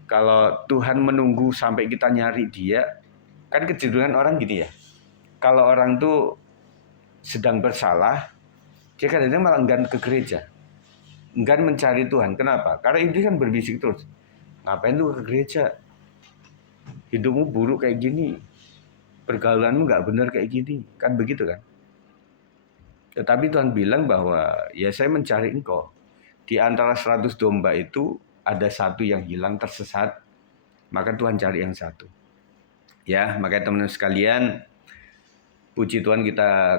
kalau Tuhan menunggu sampai kita nyari dia, kan kecenderungan orang gini ya. Kalau orang tuh sedang bersalah, dia kadang-kadang malah enggan ke gereja. Enggan mencari Tuhan. Kenapa? Karena iblis kan berbisik terus. Ngapain lu ke gereja? Hidupmu buruk kayak gini. Pergaulanmu gak benar kayak gini. Kan begitu kan? Tetapi Tuhan bilang bahwa ya saya mencari engkau. Di antara 100 domba itu ada satu yang hilang tersesat. Maka Tuhan cari yang satu. Ya, makanya teman-teman sekalian, puji Tuhan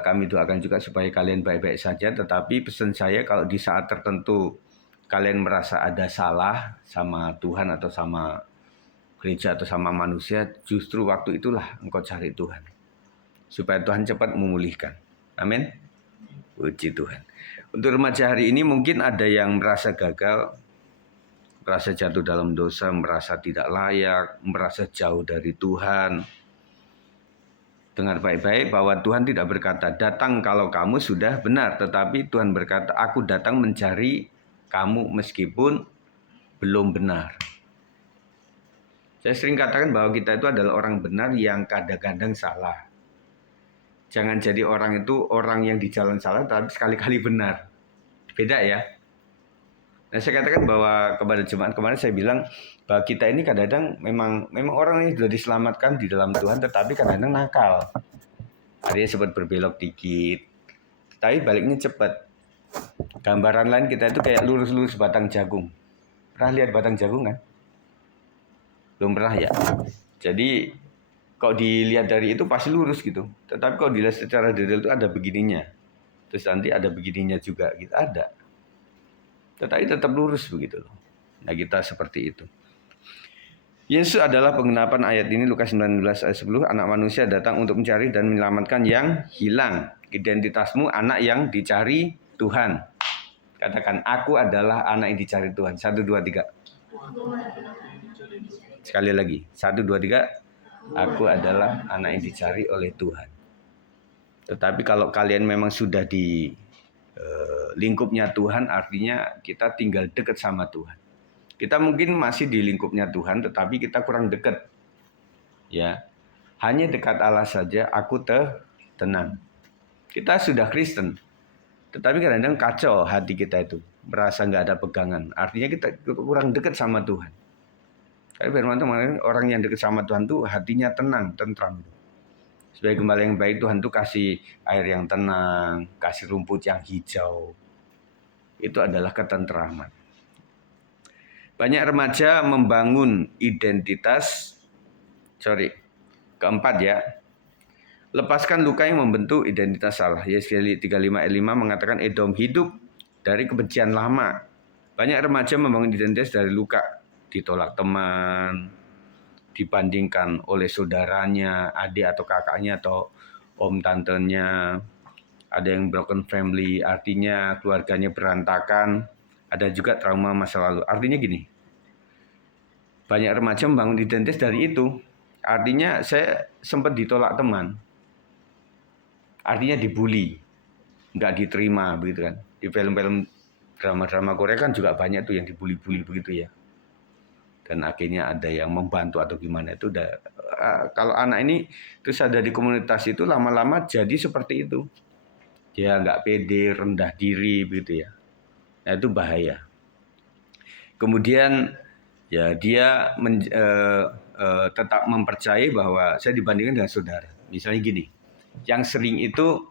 kami doakan juga supaya kalian baik-baik saja. Tetapi pesan saya kalau di saat tertentu kalian merasa ada salah sama Tuhan atau sama gereja atau sama manusia, justru waktu itulah engkau cari Tuhan. Supaya Tuhan cepat memulihkan. Amin. Puji Tuhan. Untuk remaja hari ini mungkin ada yang merasa gagal, merasa jatuh dalam dosa, merasa tidak layak, merasa jauh dari Tuhan. Dengar baik-baik bahwa Tuhan tidak berkata, datang kalau kamu sudah benar. Tetapi Tuhan berkata, aku datang mencari kamu meskipun belum benar. Saya sering katakan bahwa kita itu adalah orang benar yang kadang-kadang salah. Jangan jadi orang itu orang yang di jalan salah, tapi sekali-kali benar. Beda ya. Nah saya katakan bahwa kepada jemaat kemarin saya bilang, bahwa kita ini kadang-kadang memang orang yang sudah diselamatkan di dalam Tuhan, tetapi kadang-kadang nakal. Artinya sempat berbelok dikit, tapi baliknya cepat. Gambaran lain kita itu kayak lurus-lurus batang jagung. Pernah lihat batang jagung kan? Belum pernah ya? Jadi kalau dilihat dari itu pasti lurus gitu. Tetapi kalau dilihat secara detail itu ada begininya. Terus nanti ada begininya juga, gitu ada. Tetapi tetap lurus begitu loh. Nah kita seperti itu. Yesus adalah penggenapan ayat ini, Lukas 19 ayat 10. Anak manusia datang untuk mencari dan menyelamatkan yang hilang. Identitasmu anak yang dicari Tuhan. Katakan, aku adalah anak yang dicari Tuhan. 1, 2, 3. Sekali lagi. 1, 2, 3. Aku adalah anak yang dicari oleh Tuhan. Tetapi kalau kalian memang sudah di lingkupnya Tuhan, artinya kita tinggal dekat sama Tuhan. Kita mungkin masih di lingkupnya Tuhan, tetapi kita kurang dekat. Ya, hanya dekat Allah saja, aku tenang. Kita sudah Kristen, tetapi kadang-kadang kacau hati kita itu, merasa nggak ada pegangan. Artinya kita kurang dekat sama Tuhan. Tapi firman Tuhan, orang yang dekat sama Tuhan tuh hatinya tenang, tentram. Sebagai gembala yang baik, Tuhan tuh kasih air yang tenang, kasih rumput yang hijau. Itu adalah ketentraman. Banyak remaja membangun identitas. Keempat ya. Lepaskan luka yang membentuk identitas salah. Yeskiel 35 ayat 5 mengatakan Edom hidup dari kebencian lama. Banyak remaja membangun identitas dari luka. Ditolak teman, dibandingkan oleh saudaranya, adik atau kakaknya atau om tantenya. Ada yang broken family, artinya keluarganya berantakan. Ada juga trauma masa lalu. Artinya gini, banyak remaja membangun identitas dari itu. Artinya saya sempat ditolak teman. Artinya dibully, nggak diterima begitu kan. Di film-film drama-drama Korea kan juga banyak tuh yang dibully-bully begitu ya. Dan akhirnya ada yang membantu atau gimana itu udah. Kalau anak ini terus ada di komunitas itu lama-lama jadi seperti itu. Dia nggak pede, rendah diri begitu ya. Nah, itu bahaya. Kemudian ya dia tetap mempercayai bahwa saya dibandingkan dengan saudara. Misalnya gini, yang sering itu,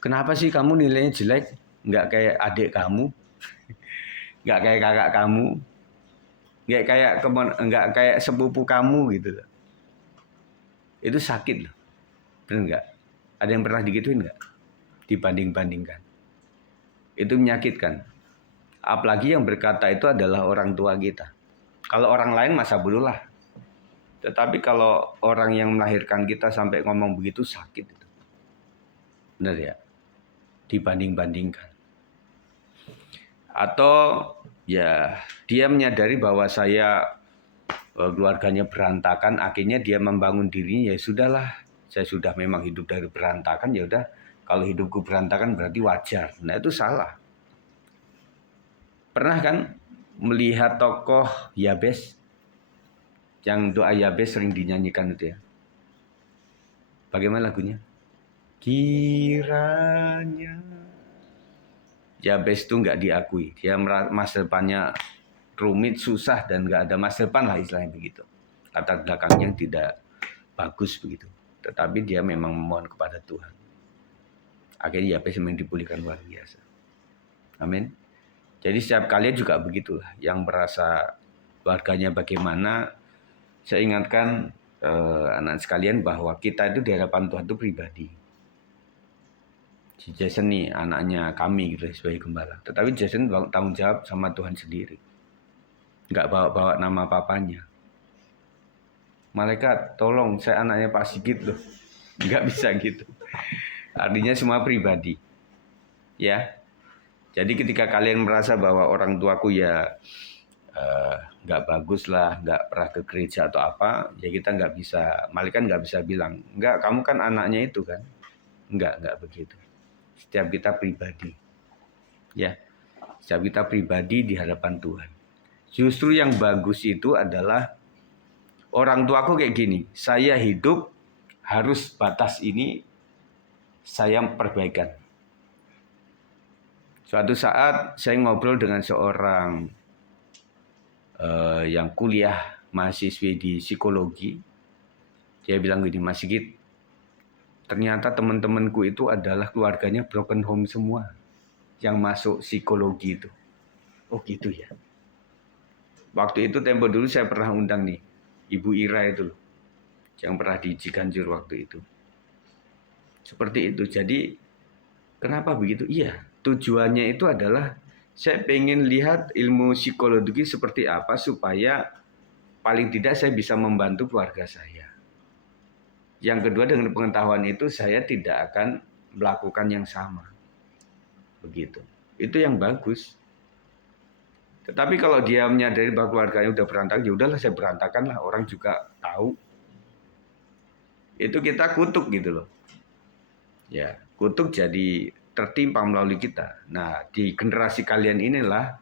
kenapa sih kamu nilainya jelek? Nggak kayak adik kamu, nggak kayak kakak kamu, nggak kayak sepupu kamu gitu loh. Itu sakit loh, benar nggak? Ada yang pernah digituin nggak? Dibanding-bandingkan. Itu menyakitkan. Apalagi yang berkata itu adalah orang tua kita. Kalau orang lain masa bodoh lah. Tetapi kalau orang yang melahirkan kita sampai ngomong begitu sakit itu. Benar ya? Dibanding-bandingkan. Atau ya dia menyadari bahwa keluarganya berantakan, akhirnya dia membangun dirinya, ya sudahlah, saya sudah memang hidup dari berantakan, ya udah, kalau hidupku berantakan berarti wajar. Nah itu salah. Pernah kan melihat tokoh Yabes, yang doa Yabes sering dinyanyikan itu ya? Bagaimana lagunya? Kiranya Yabes itu nggak diakui, dia masa depannya rumit, susah, dan nggak ada masa depan lah istilahnya begitu. Latar belakangnya tidak bagus begitu. Tetapi dia memang memohon kepada Tuhan. Akhirnya Yabes memang dipulihkan luar biasa. Amin. Jadi setiap kalian juga begitulah. Yang merasa keluarganya bagaimana, saya ingatkan anak sekalian bahwa kita itu di hadapan Tuhan itu pribadi. Si Jason nih anaknya kami gitu sebagai gembala. Tetapi Jason tanggung jawab sama Tuhan sendiri. Nggak bawa-bawa nama papanya. Malaikat, tolong saya anaknya Pak Sigit loh. Nggak bisa gitu. Artinya semua pribadi. Ya. Jadi ketika kalian merasa bahwa orang tuaku ya nggak bagus lah, nggak pernah ke gereja atau apa, ya kita nggak bisa, malaikat nggak bisa bilang, nggak, kamu kan anaknya itu kan. Nggak begitu. Setiap kita pribadi. Ya. Setiap kita pribadi di hadapan Tuhan. Justru yang bagus itu adalah orang tuaku kayak gini, saya hidup harus batas ini saya perbaikan. Suatu saat saya ngobrol dengan seorang yang kuliah mahasiswi di psikologi. Dia bilang gini, Mas Sigit, ternyata teman-temanku itu adalah keluarganya broken home semua yang masuk psikologi itu. Oh gitu ya. Waktu itu tempo dulu saya pernah undang nih, Ibu Ira itu loh, yang pernah di Ciganjur waktu itu. Seperti itu. Jadi kenapa begitu? Iya, tujuannya itu adalah saya pengen lihat ilmu psikologi seperti apa supaya paling tidak saya bisa membantu keluarga saya. Yang kedua, dengan pengetahuan itu saya tidak akan melakukan yang sama. Begitu. Itu yang bagus. Tetapi kalau dia menyadari bahwa keluarganya udah berantakan, ya udahlah saya berantakan lah, orang juga tahu. Itu kita kutuk gitu loh. Ya, kutuk jadi tertimpa melalui kita. Nah, di generasi kalian inilah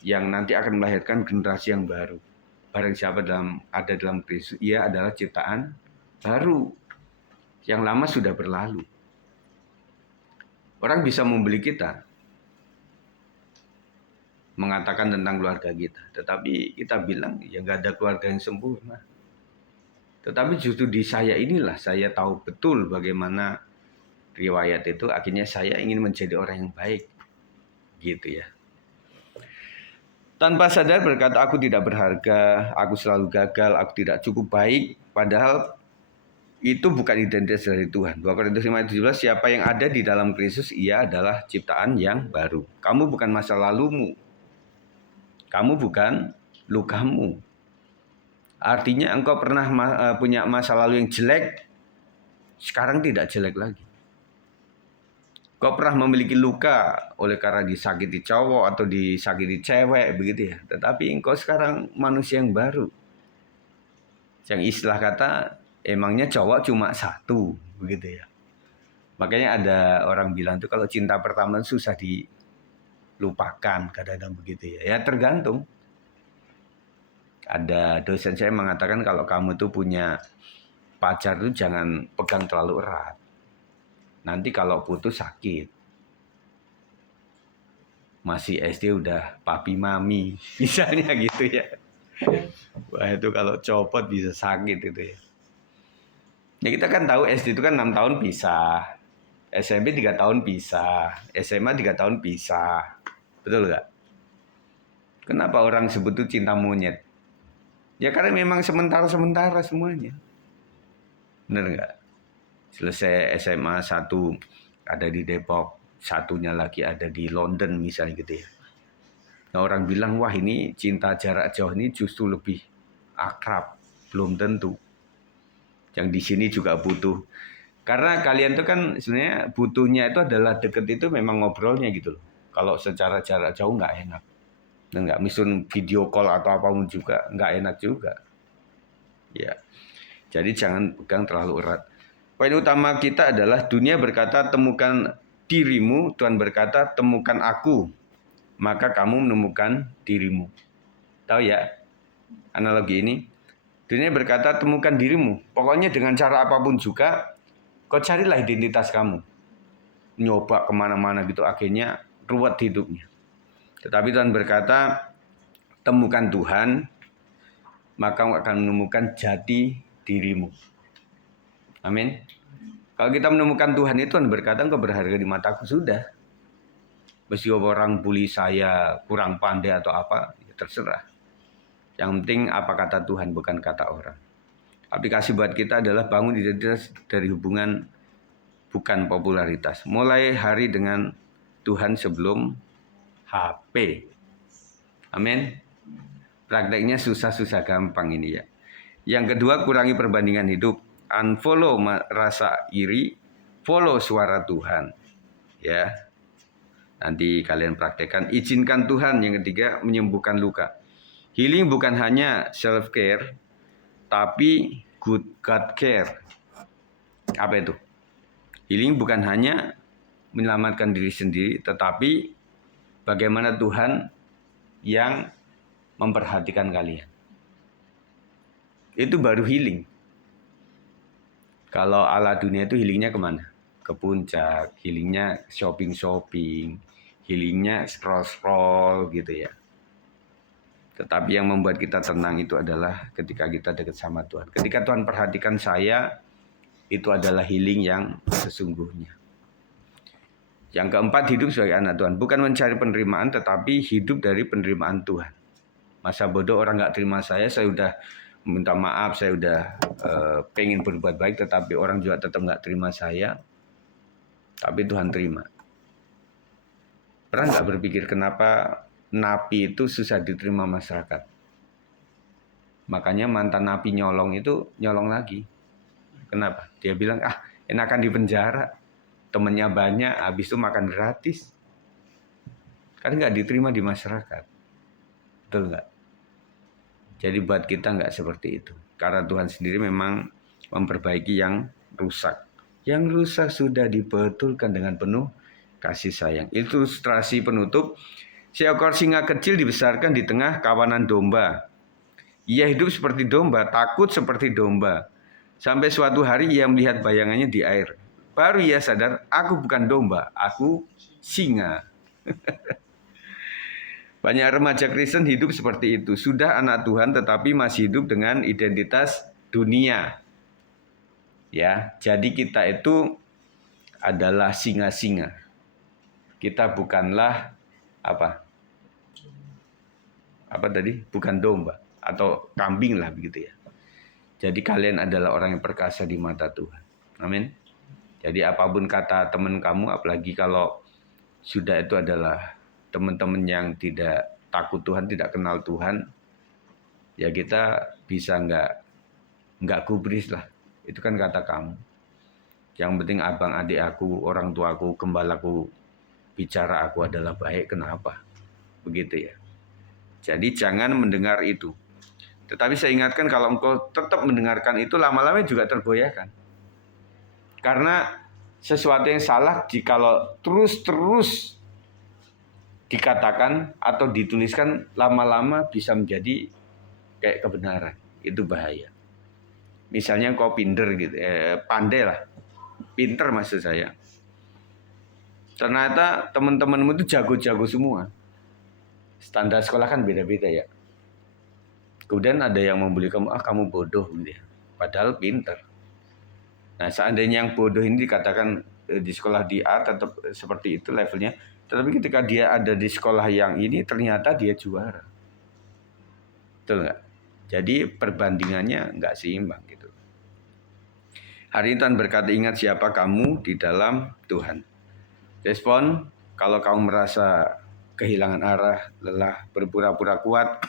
yang nanti akan melahirkan generasi yang baru. Barang siapa ada dalam Kristus, ia adalah ciptaan baru. Yang lama sudah berlalu. Orang bisa membeli kita, mengatakan tentang keluarga kita, tetapi kita bilang ya nggak ada keluarga yang sempurna. Tetapi justru di saya inilah saya tahu betul bagaimana riwayat itu, akhirnya saya ingin menjadi orang yang baik, gitu ya. Tanpa sadar berkata aku tidak berharga, aku selalu gagal, aku tidak cukup baik, padahal itu bukan identitas dari Tuhan. 2 Korintus 5:17, siapa yang ada di dalam Kristus ia adalah ciptaan yang baru. Kamu bukan masa lalumu. Kamu bukan lukamu. Artinya engkau pernah punya masa lalu yang jelek, sekarang tidak jelek lagi. Kau pernah memiliki luka oleh karena disakiti cowok atau disakiti cewek begitu ya. Tetapi engkau sekarang manusia yang baru. Yang istilah kata, emangnya cowok cuma satu begitu ya. Makanya ada orang bilang tuh kalau cinta pertama susah dilupakan, kadang-kadang begitu ya. Ya tergantung. Ada dosen saya mengatakan kalau kamu tuh punya pacar tuh jangan pegang terlalu erat. Nanti kalau putus sakit. Masih SD udah papi mami, misalnya gitu ya. Wah itu kalau copot bisa sakit itu ya. Ya kita kan tahu SD itu kan 6 tahun pisah, SMP 3 tahun pisah, SMA 3 tahun pisah. Betul nggak? Kenapa orang sebut itu cinta monyet? Ya karena memang sementara-sementara semuanya. Bener nggak? Selesai SMA satu ada di Depok, satunya lagi ada di London misalnya gitu ya. Nah orang bilang, wah ini cinta jarak jauh ini justru lebih akrab. Belum tentu. Yang di sini juga butuh. Karena kalian tuh kan sebenarnya butuhnya itu adalah deket itu memang ngobrolnya gitu loh. Kalau secara jarak jauh nggak enak. Dan nggak misalnya video call atau apapun juga nggak enak juga. Ya, jadi jangan pegang terlalu erat. Poin utama kita adalah dunia berkata temukan dirimu, Tuhan berkata temukan aku, maka kamu menemukan dirimu. Tahu ya analogi ini? Dunia berkata temukan dirimu. Pokoknya dengan cara apapun juga, kau carilah identitas kamu. Nyoba kemana-mana gitu, akhirnya ruwet hidupnya. Tetapi Tuhan berkata, temukan Tuhan, maka kamu akan menemukan jati dirimu. Amin. Kalau kita menemukan Tuhan itu, Tuhan berkata, engkau berharga di mataku, sudah. Meski orang bully saya, kurang pandai atau apa, ya terserah. Yang penting apa kata Tuhan, bukan kata orang. Aplikasi buat kita adalah bangun identitas dari hubungan, bukan popularitas. Mulai hari dengan Tuhan sebelum HP. Amin. Prakteknya susah-susah gampang ini ya. Yang kedua, kurangi perbandingan hidup. Unfollow rasa iri, follow suara Tuhan. Ya. Nanti kalian praktekkan. Izinkan Tuhan. Yang ketiga, menyembuhkan luka. Healing bukan hanya self care, tapi good God care. Apa itu? Healing bukan hanya menyelamatkan diri sendiri, tetapi bagaimana Tuhan yang memperhatikan kalian. Itu baru healing. Kalau ala dunia itu healingnya kemana? Ke puncak, healingnya shopping-shopping, healingnya scroll-scroll gitu ya. Tetapi yang membuat kita tenang itu adalah ketika kita dekat sama Tuhan. Ketika Tuhan perhatikan saya, itu adalah healing yang sesungguhnya. Yang keempat, hidup sebagai anak Tuhan. Bukan mencari penerimaan, tetapi hidup dari penerimaan Tuhan. Masa bodoh orang nggak terima saya udah minta maaf, saya udah pengen berbuat baik, tetapi orang juga tetap nggak terima saya. Tapi Tuhan terima. Pernah nggak berpikir kenapa napi itu susah diterima masyarakat? Makanya mantan napi nyolong itu nyolong lagi. Kenapa? Dia bilang, enakan di penjara. Temennya banyak, habis itu makan gratis. Kan nggak diterima di masyarakat. Betul nggak? Jadi buat kita nggak seperti itu. Karena Tuhan sendiri memang memperbaiki yang rusak. Yang rusak sudah dibetulkan dengan penuh kasih sayang. Ilustrasi penutup, seekor singa kecil dibesarkan di tengah kawanan domba. Ia hidup seperti domba, takut seperti domba. Sampai suatu hari ia melihat bayangannya di air. Baru ia sadar, aku bukan domba, aku singa. Banyak remaja Kristen hidup seperti itu. Sudah anak Tuhan tetapi masih hidup dengan identitas dunia. Ya, jadi kita itu adalah singa-singa. Kita bukanlah apa? Apa tadi? Bukan domba atau kambing lah begitu ya. Jadi kalian adalah orang yang perkasa di mata Tuhan. Amin. Jadi apapun kata teman kamu, apalagi kalau sudah itu adalah teman-teman yang tidak takut Tuhan, tidak kenal Tuhan, ya kita bisa nggak gubris lah. Itu kan kata kamu. Yang penting abang adik aku, orang tuaku, gembalaku bicara aku adalah baik. Kenapa? Begitu ya. Jadi jangan mendengar itu. Tetapi saya ingatkan kalau engkau tetap mendengarkan itu, lama-lama juga tergoyahkan. Karena sesuatu yang salah jikalau terus-terus dikatakan atau dituliskan, lama-lama bisa menjadi kayak kebenaran. Itu bahaya. Misalnya kau pinter gitu, pandai lah. Pinter maksud saya. Ternyata teman-temanmu itu jago-jago semua. Standar sekolah kan beda-beda ya. Kemudian ada yang membuli kamu, kamu bodoh gitu ya. Padahal pinter. Nah, seandainya yang bodoh ini dikatakan di sekolah di A tetap seperti itu levelnya, tetapi ketika dia ada di sekolah yang ini ternyata dia juara. Betul nggak? Jadi perbandingannya nggak seimbang gitu. Hari ini Tuhan berkata, ingat siapa kamu di dalam Tuhan. Respon, kalau kamu merasa kehilangan arah, lelah, berpura-pura kuat,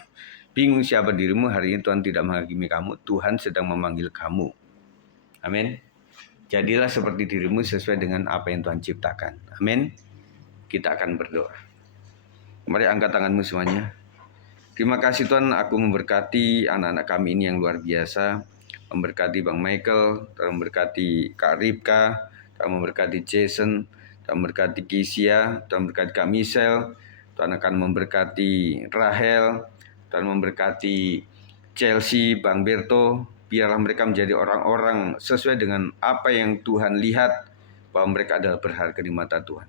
bingung siapa dirimu, hari ini Tuhan tidak menghakimi kamu, Tuhan sedang memanggil kamu. Amin. Jadilah seperti dirimu sesuai dengan apa yang Tuhan ciptakan. Amin. Kita akan berdoa. Mari angkat tanganmu semuanya. Terima kasih Tuhan, aku memberkati anak-anak kami ini yang luar biasa. Memberkati Bang Michael, Tuhan memberkati Kak Ripka, Tuhan memberkati Jason, Tuhan memberkati Kisia, Tuhan memberkati Kak Michelle, Tuhan akan memberkati Rahel, Tuhan memberkati Chelsea, Bang Berto. Biarlah mereka menjadi orang-orang sesuai dengan apa yang Tuhan lihat bahwa mereka adalah berharga di mata Tuhan.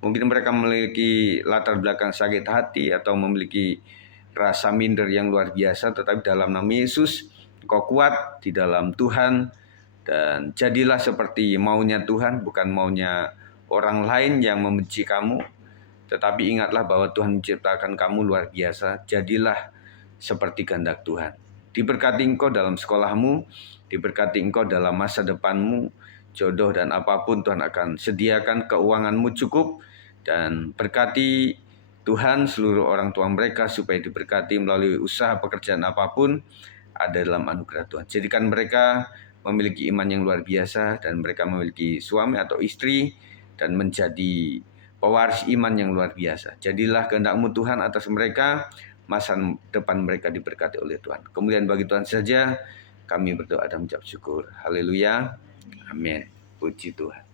Mungkin mereka memiliki latar belakang sakit hati atau memiliki rasa minder yang luar biasa, tetapi dalam nama Yesus Engkau kuat di dalam Tuhan, dan jadilah seperti maunya Tuhan, bukan maunya orang lain yang membenci kamu. Tetapi ingatlah bahwa Tuhan menciptakan kamu luar biasa. Jadilah seperti kehendak Tuhan. Diberkati engkau dalam sekolahmu, diberkati engkau dalam masa depanmu, jodoh dan apapun Tuhan akan sediakan, keuanganmu cukup, dan berkati Tuhan seluruh orang tua mereka supaya diberkati melalui usaha pekerjaan apapun ada dalam anugerah Tuhan. Jadikan mereka memiliki iman yang luar biasa dan mereka memiliki suami atau istri dan menjadi pewaris iman yang luar biasa. Jadilah kehendak-Mu Tuhan atas mereka, masa depan mereka diberkati oleh Tuhan. Kemudian bagi Tuhan saja kami berdoa dan mengucap syukur. Haleluya. Amin. Puji Tuhan.